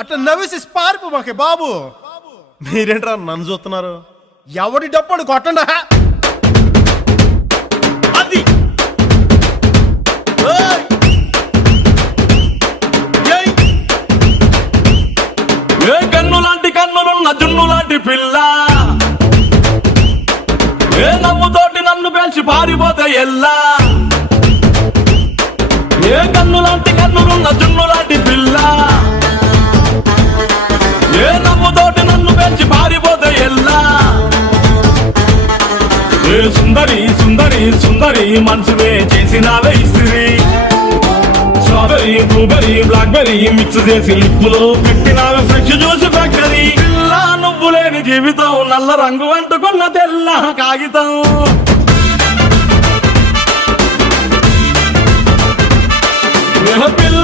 అట్లా నవ్వేసి పారిపో మాకే బాబు. మీరేంట్రా నన్ను చూస్తున్నారు? ఎవడి డప్పుడు కొట్టండా. అది ఏ కన్ను లాంటి కన్నులున్న జున్ను లాంటి పిల్ల, ఏ నవ్వుతోటి నన్ను పెంచి పారిపోతే ఎల్లా. ఏ కన్ను లాంటి కన్నులున్న జున్ను లాంటి పిల్ల, ఏ నవ్వుతోటి నన్ను పెంచి పారిపోతే ఎల్లా. ఏ సుందరి సుందరి సుందరి మనసువే చేసినావే ఇస్త్రీ. స్ట్రాబెరీ బ్లూబెరీ బ్లాక్బెరీ మిక్స్ చేసి లిప్పులో పెట్టినావే ఫ్రెష్ జ్యూస్ ఫ్యాక్టరీ. పిల్ల నువ్వు లేని జీవితం నల్ల రంగు అంటుకున్న తెల్ల కాగితం. పిల్ల